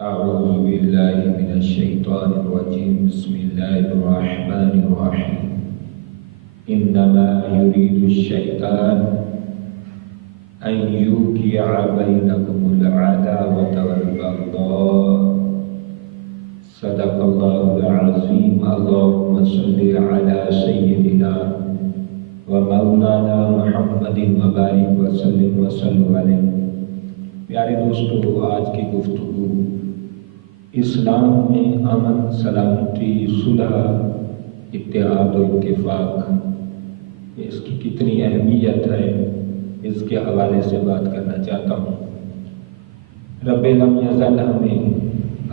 أعوذ بالله من الشيطان الرجيم بسم الله الرحمن الرحيم إنما يريد الشيطان أن يوقع بينكم العداوة والبغضاء صدق الله العظيم اللهم صل على سيدنا ومولانا محمد وبارك وسلم علیہ۔ پیارے دوستو، آج کی گفتگو اسلام میں امن، سلامتی، صلح، اتحاد و اتفاق، اس کی کتنی اہمیت ہے، اس کے حوالے سے بات کرنا چاہتا ہوں۔ رب لم یزل ہمیں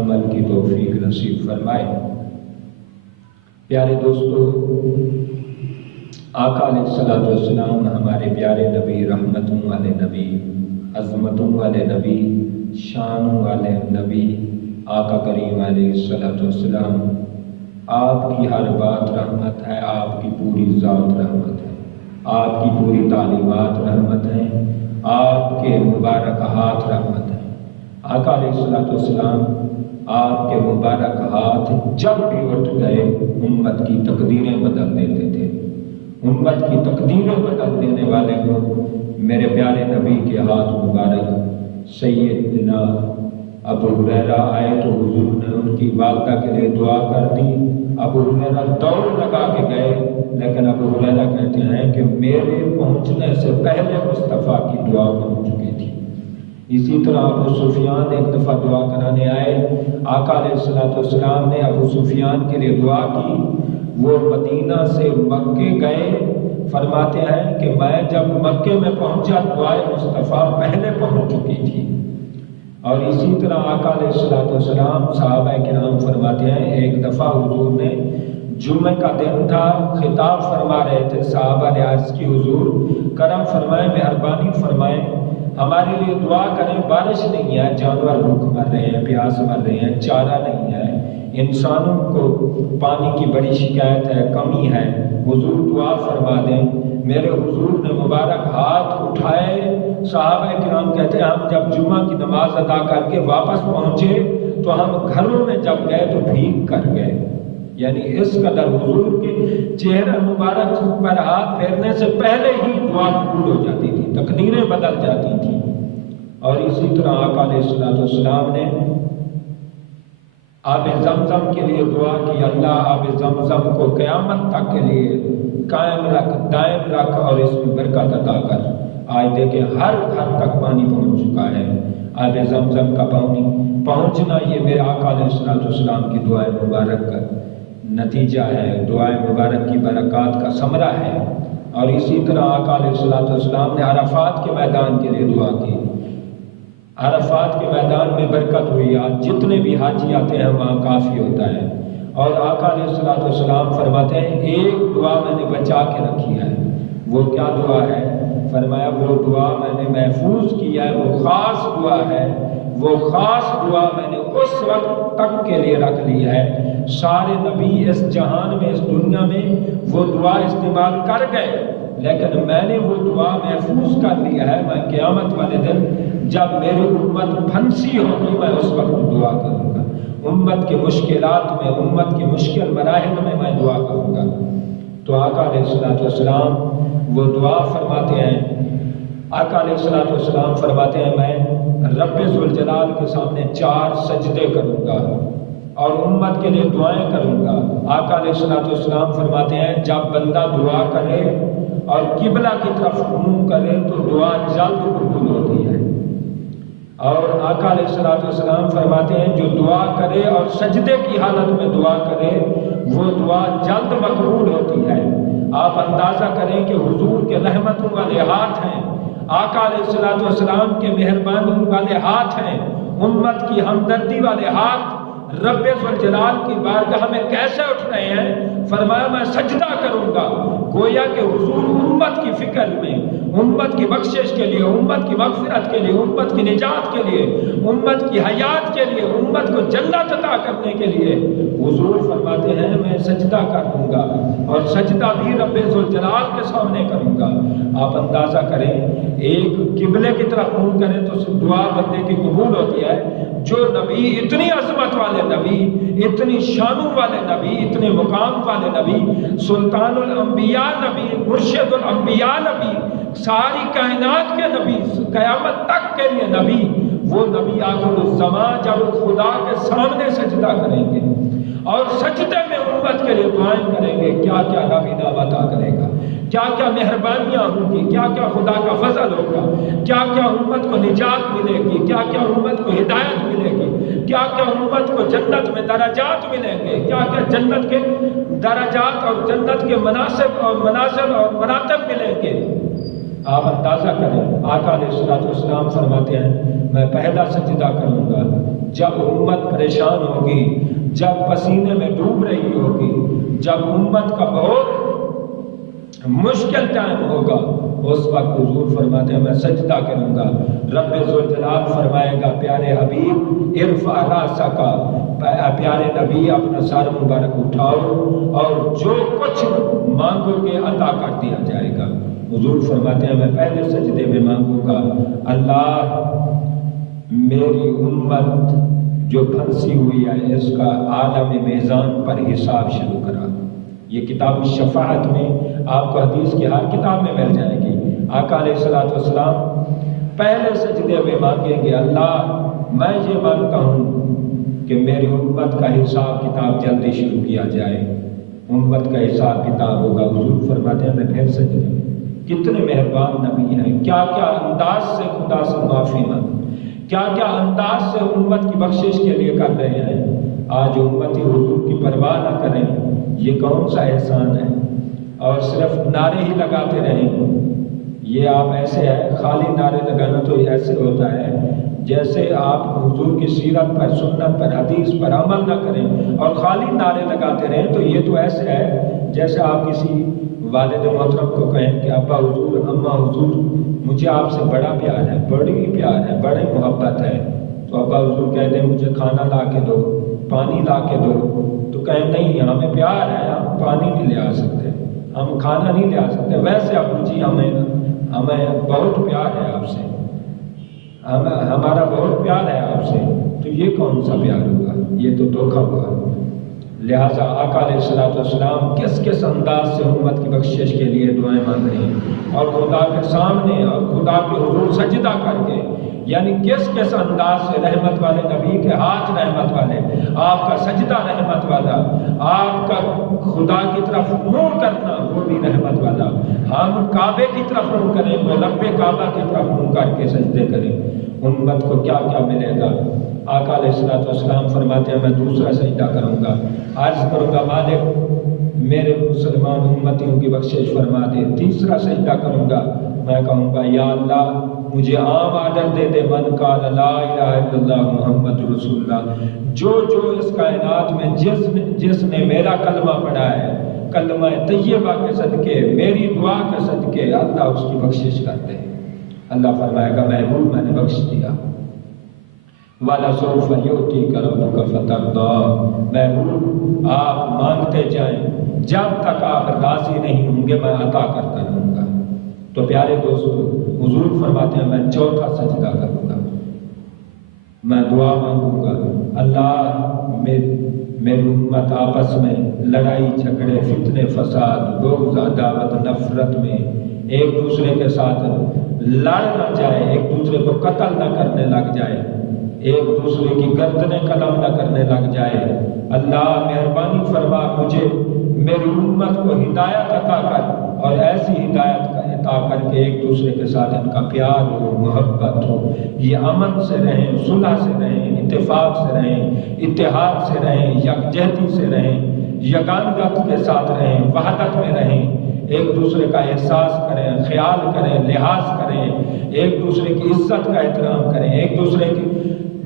عمل کی توفیق نصیب فرمائے۔ پیارے دوستو، آقا علیہ الصلوۃ والسلام ہمارے پیارے نبی، رحمتوں والے نبی، عظمتوں والے نبی، شانوں والے نبی، آقا کریم علیہ الصلوۃ والسلام، آپ کی ہر بات رحمت ہے، آپ کی پوری ذات رحمت ہے، آپ کی پوری تعلیمات رحمت ہیں، آپ کے مبارک ہاتھ رحمت ہیں۔ آقا علیہ الصلوۃ والسلام آپ کے مبارک ہاتھ جب بھی اٹھ گئے امت کی تقدیریں بدل دیتے تھے۔ امت کی تقدیریں بدل دینے والے کو میرے پیارے نبی کے ہاتھ مبارک۔ سیدنا ابو ہریرہ آئے تو حضور نے ان کی والدہ کے لیے دعا کر دی۔ ابو ہریرہ دوڑ لگا کے گئے، لیکن ابو ہریرہ کہتے ہیں کہ میرے پہنچنے سے پہلے مصطفیٰ کی دعا پہنچ چکی تھی۔ اسی طرح ابو سفیان ایک دفعہ دعا کرانے آئے، آقا علیہ الصلوۃ والسلام نے ابو سفیان کے لیے دعا کی۔ وہ مدینہ سے مکے گئے، فرماتے ہیں کہ میں جب مکے میں پہنچا دعائے مصطفیٰ پہلے پہنچ چکی تھی۔ اور اسی طرح آقا علیہ الصلوۃ والسلام، صحابہ کرام فرماتے ہیں ایک دفعہ حضور نے، جمعہ کا دن تھا، خطاب فرما رہے تھے، صحابہ نے عرض کی حضور کرم فرمائیں، مہربانی فرمائیں، ہمارے لیے دعا کریں، بارش نہیں ہے، جانور بھوک مر رہے ہیں، پیاس مر رہے ہیں، چارہ نہیں ہے، انسانوں کو پانی کی بڑی شکایت ہے، کمی ہے، حضور دعا فرما دیں۔ میرے حضور نے مبارک ہاتھ اٹھائے۔ صحابہ کرام کہتے ہیں ہم جب جمعہ کی نماز ادا کر کے واپس پہنچے تو ہم گھروں میں جب گئے تو بھیگ کر گئے، یعنی اس قدر حضور کے چہرے مبارک پر ہاتھ پھیرنے سے پہلے ہی دعا قبول ہو جاتی تھی، تقدیریں بدل جاتی تھیں۔ اور اسی طرح آقا علیہ الصلوۃ والسلام نے آب زمزم کے لیے دعا کی، اللہ آب زمزم کو قیامت تک کے لیے قائم رکھ، دائم رکھ اور اس میں برکت عطا کر۔ آج دیکھیں ہر گھر تک پانی پہنچ چکا ہے۔ آب زمزم کا پانی پہنچنا یہ میرے آقا علیہ الصلوۃ والسلام کی دعائے مبارک کا نتیجہ ہے، دعائے مبارک کی برکات کا ثمرہ ہے۔ اور اسی طرح آقا علیہ الصلوۃ والسلام نے عرفات کے میدان کے لیے دعا کی۔ عرفات کے میدان میں برکت ہوئی، آج جتنے بھی حاجی آتے ہیں وہاں کافی ہوتا ہے۔ اور آقا علیہ الصلوۃ والسلام فرماتے ہیں ایک دعا میں نے بچا کے رکھی ہے، وہ کیا دعا ہے؟ فرمایا وہ دعا میں نے محفوظ کیا ہے، وہ خاص دعا ہے، وہ خاص دعا میں نے اس وقت تک کے لیے رکھ لی ہے۔ سارے نبی اس جہان میں، اس دنیا میں وہ دعا استعمال کر گئے، لیکن میں نے وہ دعا محفوظ کر لیا ہے۔ میں قیامت والے دن جب میری امت پھنسی ہوگی میں اس وقت دعا کروں گا، امت کے مشکلات میں، امت کے مشکل مراحل میں دعا کروں گا۔ تو آقا علیہ الصلوۃ والسلام وہ دعا فرماتے ہیں، آقا علیہ الصلوۃ والسلام فرماتے ہیں میں رب ذوالجلال کے سامنے 4 سجدے کروں گا اور امت کے لیے دعائیں کروں گا۔ آقا علیہ الصلوۃ والسلام فرماتے ہیں جب بندہ دعا کرے اور قبلہ کی طرف منہ کرے تو دعا جلد قبول ہوتی ہے۔ اور آقا علیہ الصلوۃ والسلام فرماتے ہیں جو دعا کرے اور سجدے کی حالت میں دعا کرے وہ دعا جلد مقبول ہوتی ہے۔ آپ اندازہ کریں کہ حضور کے رحمتوں والے ہاتھ ہیں، آقا علیہ الصلوۃ والسلام کے مہربانی والے ہاتھ ہیں، امت کی ہمدردی والے ہاتھ رب ذوالجلال کی بارگاہ میں کیسے اٹھ رہے ہیں؟ فرمایا میں سجدہ کروں گا۔ گویا کہ حضور امت کی فکر میں، امت کی بخشش کے لیے، امت کی مغفرت کے لیے، امت کی نجات کے لیے، امت کی حیات کے لیے، امت کو جنت عطا کرنے کے لیے حضور فرماتے ہیں میں سجدہ کروں گا، اور سجدہ بھی رب ذوالجلال کے سامنے کروں گا۔ آپ اندازہ کریں ایک قبلے کی طرف منہ کریں تو دعا بندے کی قبول ہوتی ہے، جو نبی اتنی عظمت والے نبی، اتنی شانوں والے نبی، اتنے مقام والے نبی، سلطان الانبیاء نبی، مرشد الانبیاء نبی، ساری کائنات کے نبی، قیامت تک کے لیے نبی، وہ نبی آخر الزمان جب خدا کے سامنے سجدہ کریں گے اور سجدے میں امت کے لیے دعائیں کریں گے، کیا کیا رب انعام عطا کرے گا، کیا کیا مہربانیاں ہوں گی، کیا کیا خدا کا فضل ہوگا، کیا کیا امت کو نجات ملے گی، کیا کیا امت کو ہدایت ملے گی، کیا کیا امت کو جنت میں درجات ملیں گے، کیا کیا جنت کے درجات اور جنت کے مناسب اور مناظر اور مراتب ملیں گے۔ آپ اندازہ کریں، آقا علیہ الصلوۃ والسلام فرماتے ہیں میں پہلا سجدہ کروں گا جب امت پریشان ہوگی، جب پسینے میں ڈوب رہی ہوگی، جب امت کا بہت مشکل ٹائم ہوگا، اس وقت حضور فرماتے ہیں میں سجدہ کروں گا۔ رب ذوالجلال فرمائے گا پیارے حبیب ارفع راسک، پیارے نبی اپنا سر مبارک اٹھاؤ اور جو کچھ مانگو گے عطا کر دیا جائے گا۔ حضور فرماتے ہیں میں پہلے سجدے میں مانگوں گا اللہ میری امت جو پھنسی ہوئی ہے اس کا عالم میزان پر حساب شروع کرا۔ یہ کتاب الشفاعت میں آپ کو حدیث کی ہر کتاب میں مل جائے گی۔ آقا علیہ الصلوۃ والسلام پہلے سجدے میں مانگیں گے اللہ میں یہ مانگتا ہوں کہ میری امت کا حساب کتاب جلدی شروع کیا جائے، امت کا حساب کتاب ہوگا۔ حضور فرماتے ہیں میں پھر سجدے میں، کتنے مہربان نبی ہیں، کیا کیا انداز سے خدا سے معافی مانگ، کیا کیا انداز سے امت کی بخشش کے لیے کر رہے ہیں۔ آج امتی حضور کی پرواہ نہ کریں، یہ کون سا احسان ہے، اور صرف نعرے ہی لگاتے رہیں۔ یہ آپ ایسے ہے، خالی نعرے لگانا تو ایسے ہوتا ہے جیسے آپ حضور کی سیرت پر، سنت پر، حدیث پر عمل نہ کریں اور خالی نعرے لگاتے رہیں، تو یہ تو ایسے ہے جیسے آپ کسی والد محترم کو کہیں کہ ابا حضور، اماں حضور مجھے آپ سے بڑا پیار ہے، بڑی پیار ہے، بڑی محبت ہے، تو ابا حضور کہہ دیں مجھے کھانا لا کے دو، پانی لا کے دو، تو کہیں نہیں ہمیں پیار ہے، ہم پانی نہیں لے آ سکتے، ہم کھانا نہیں لے آ سکتے، ویسے ابو جی ہمیں بہت پیار ہے آپ سے، ہمارا بہت پیار ہے آپ سے، تو یہ کون سا پیار ہوگا، یہ تو دھوکہ ہوا۔ لہٰذا آقا علیہ الصلوۃ والسلام کس کس انداز سے امت کی بخشش کے لیے دعائیں مانگ رہے ہیں، اور خدا کے سامنے اور خدا کے حضور سجدہ کر کے، یعنی کس کس انداز سے رحمت والے نبی کے ہاتھ رحمت والے، آپ کا سجدہ رحمت والا، آپ کا خدا کی طرف منہ کرنا وہ بھی رحمت والا، ہم کعبے کی طرف منہ کریں، وہ رب کعبہ کی طرف منہ کر کے سجدے کریں، امت کو کیا کیا ملے گا۔ آقا علیہ الصلوۃ والسلام فرماتے ہیں میں دوسرا سجدہ کروں گا، عرض کروں گا مالک میرے مسلمان امتیوں کی بخشش فرما دے۔ تیسرا سجدہ کروں گا، میں کہوں گا یا اللہ مجھے عام آرڈر دے دے، من قال لا الہ الا اللہ محمد رسول اللہ، جو اس کائنات میں جس نے میرا کلمہ پڑھا ہے، کلمہ طیبہ کے صدقے، میری دعا کے صدقے، اللہ اس کی بخشش کر دے۔ اللہ فرمائے گا محبوب میں نے بخش دیا۔ وَلَسَوْفَ يُؤْتِيكَ رَبُّكَ فَتَرْضَىٰ، محبوب آپ مانگتے جائیں، جب تک آپ راضی نہیں ہوں گے میں عطا کرتا رہوں گا۔ تو پیارے دوستو حضور فرماتے ہیں میں چوتھا سجدہ کروں گا، میں دعا مانگوں گا اللہ میری امت آپس میں لڑائی جھگڑے فتنے فساد بغض عداوت نفرت میں ایک دوسرے کے ساتھ لڑ نہ جائے، ایک دوسرے کو قتل نہ کرنے لگ جائے، ایک دوسرے کی گردنیں قلم نہ کرنے لگ جائے۔ اللہ مہربانی فرما مجھے میری امت کو ہدایت عطا کر، اور ایسی ہدایت کا عطا کر کے ایک دوسرے کے ساتھ ان کا پیار ہو، محبت ہو، یہ امن سے رہیں، صلح سے رہیں، اتفاق سے رہیں، اتحاد سے رہیں، یکجہتی سے رہیں، یگانگت کے ساتھ رہیں، وحدت میں رہیں، ایک دوسرے کا احساس کریں، خیال کریں، لحاظ کریں، ایک دوسرے کی عزت کا احترام کریں، ایک دوسرے کی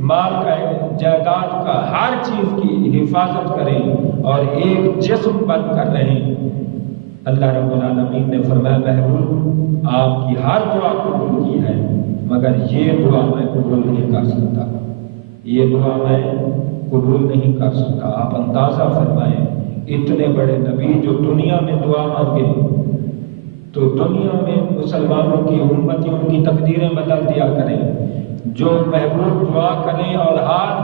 مال کا جائیداد کا ہر چیز کی حفاظت کریں، اور ایک جسم بن کر رہیں۔ اللہ رب العالمین نے فرمایا محبوب آپ کی ہر دعا قبول کی ہے، مگر یہ دعا میں قبول نہیں کر سکتا، یہ دعا میں قبول نہیں کر سکتا۔ آپ اندازہ فرمائیں اتنے بڑے نبی جو دنیا میں دعا مانگے تو دنیا میں مسلمانوں کی امتیوں کی تقدیریں بدل دیا کریں، جو محبوب دعا کریں اور ہاتھ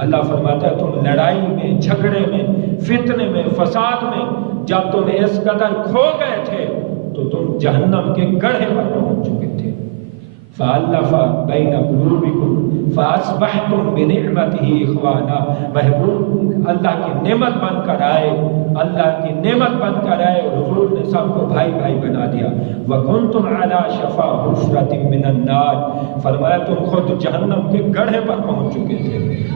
اللہ فرماتا ہے تم لڑائی میں، جھگڑے میں، فتنے میں، فساد میں جب تم اس قدر کھو گئے تھے تو تم جہنم کے گڑھے پر پہنچ چکے تھے۔ فَأَلَّفَ بَيْنَ قُلُوبِكُمْ فَأَصْبَحْتُمْ بِنِعْمَتِهِ إِخْوَانًا، محبوب اللہ کی نعمت بن کر آئے، اللہ کی نعمت بن کر آئے، حضور نے سب کو بھائی بھائی بنا دیا۔ وَكُنْتُمْ عَلَى شَفَا حُفْرَةٍ مِّنَ النَّارِ، فرمایا تم خود جہنم کے گڑھے پر پہنچ چکے تھے،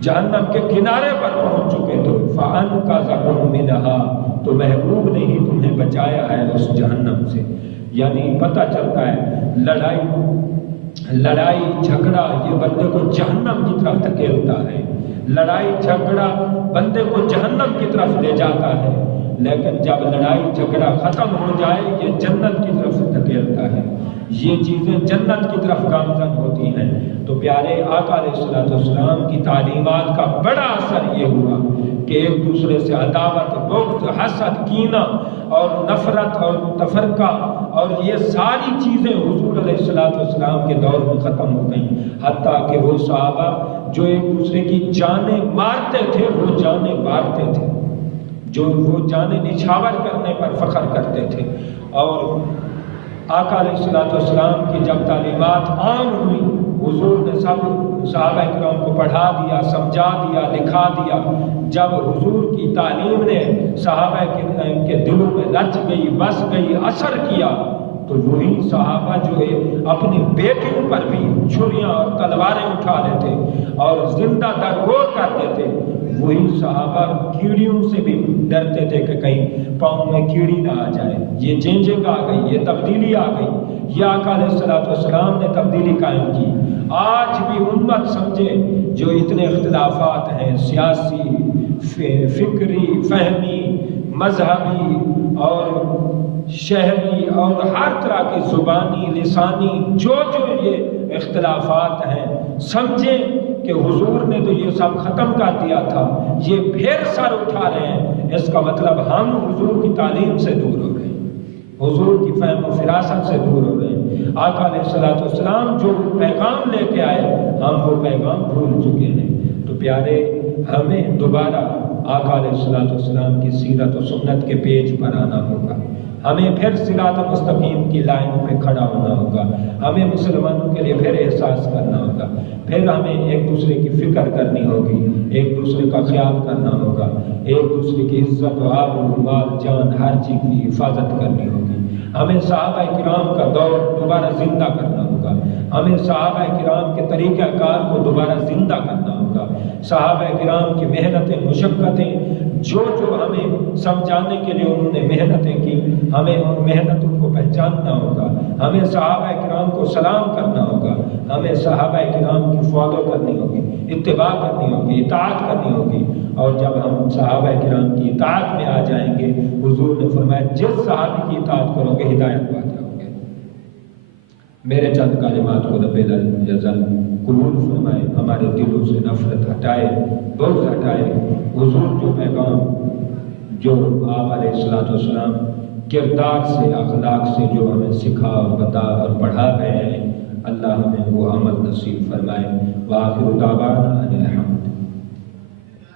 جہنم کے کنارے پر پہنچ چکے تھے۔ فَأَنْقَذَكُم مِّنْهَا، تو محبوب نے ہی تمہیں بچایا ہے اس جہنم سے۔ یعنی پتہ چلتا ہے لڑائی جھگڑا یہ بندے کو جہنم کی طرف دھکیلتا ہے، لڑائی جھگڑا بندے کو جہنم کی طرف لے جاتا ہے، لیکن جب لڑائی جھگڑا ختم ہو جائے یہ جنت کی طرف دھکیلتا ہے، یہ چیزیں جنت کی طرف گامزن ہوتی ہیں۔ تو پیارے آقا علیہ السلام کی تعلیمات کا بڑا اثر یہ ہوا کہ ایک دوسرے سے عداوت، بغض، حسد، کینہ اور نفرت اور تفرقہ اور یہ ساری چیزیں حضور علیہ السلام کے دور میں ختم ہو گئیں، حتیٰ کہ وہ صحابہ جو ایک دوسرے کی جانیں مارتے تھے وہ جانیں مارتے تھے، جو وہ جانیں نچھاور کرنے پر فخر کرتے تھے۔ اور آقا علیہ السلام کی جب تعلیمات عام ہوئی، حضور نے سب صحابہ کرام کو پڑھا دیا، سمجھا دیا، لکھا دیا۔ جب حضور کی تعلیم نے صحابہ کے دلوں میں رچ گئی، بس گئی، اثر کیا، تو وہی صحابہ جو اپنی بیٹیوں پر بھی چھریاں اور تلواریں اٹھا لیتے اور زندہ درگور کر دیتے، وہی صحابہ کیڑیوں سے بھی ڈرتے تھے کہ کہیں پاؤں میں کیڑی نہ آ جائے۔ یہ چینجنگ آ گئی، یہ تبدیلی آ گئی، یہ آقا علیہ السلام نے تبدیلی قائم کی۔ آج بھی امت سمجھے جو اتنے اختلافات ہیں، سیاسی، فکری، فہمی، مذہبی اور شہری اور ہر طرح کی زبانی، لسانی، جو یہ اختلافات ہیں، سمجھیں کہ حضور نے تو یہ سب ختم کر دیا تھا، یہ پھر سر اٹھا رہے ہیں، اس کا مطلب ہم حضور کی تعلیم سے دور ہو رہے ہیں، حضور کی فہم و فراست سے دور ہو رہے ہیں۔ آقا علیہ السلام جو پیغام لے کے آئے ہم وہ پیغام بھول چکے ہیں۔ تو پیارے، ہمیں دوبارہ آقا علیہ السلام کی سیرت و سنت کے پیج پر آنا ہوگا، ہمیں پھر صراط مستقیم کی لائن پہ کھڑا ہونا ہوگا، ہمیں مسلمانوں کے لیے پھر احساس کرنا ہوگا، پھر ہمیں ایک دوسرے کی فکر کرنی ہوگی، ایک دوسرے کا خیال کرنا ہوگا، ایک دوسرے کی عزت و آبرو، مال، جان، ہر چیز کی حفاظت کرنی ہوگی۔ ہمیں صحابہ کرام کا دور دوبارہ زندہ کرنا ہوگا، ہمیں صحابہ کرام کے طریقہ کار کو دوبارہ زندہ کرنا ہوگا، صحابہ کرام کی محنتیں، مشقتیں، جو ہمیں سمجھانے کے لیے انہوں نے محنتیں کی، ہمیں ان محنتوں کو پہچاننا ہوگا، ہمیں صحابہ کرام کو سلام کرنا ہوگا، ہمیں صحابہ کرام کی فالو کرنی ہوگی، اتباع کرنی ہوگی، اطاعت کرنی ہوگی۔ اور جب ہم صحابہ کرام کی اطاعت میں آ جائیں گے، حضور نے فرمایا جس صحابی کی اطاعت کرو گے ہدایت پا جاؤ گے۔ میرے چند کلمات کو رب العزت قبول فرمائے، ہمارے دلوں سے نفرت ہٹائے، بغض ہٹائے۔ حضور جو پیغام، جو آپ علیہ السلام کردار سے، اخلاق سے جو ہمیں سکھا اور بتا اور پڑھا گئے ہیں، اللہ ہمیں وہ عمل نصیب فرمائے۔ وآخر دعوانا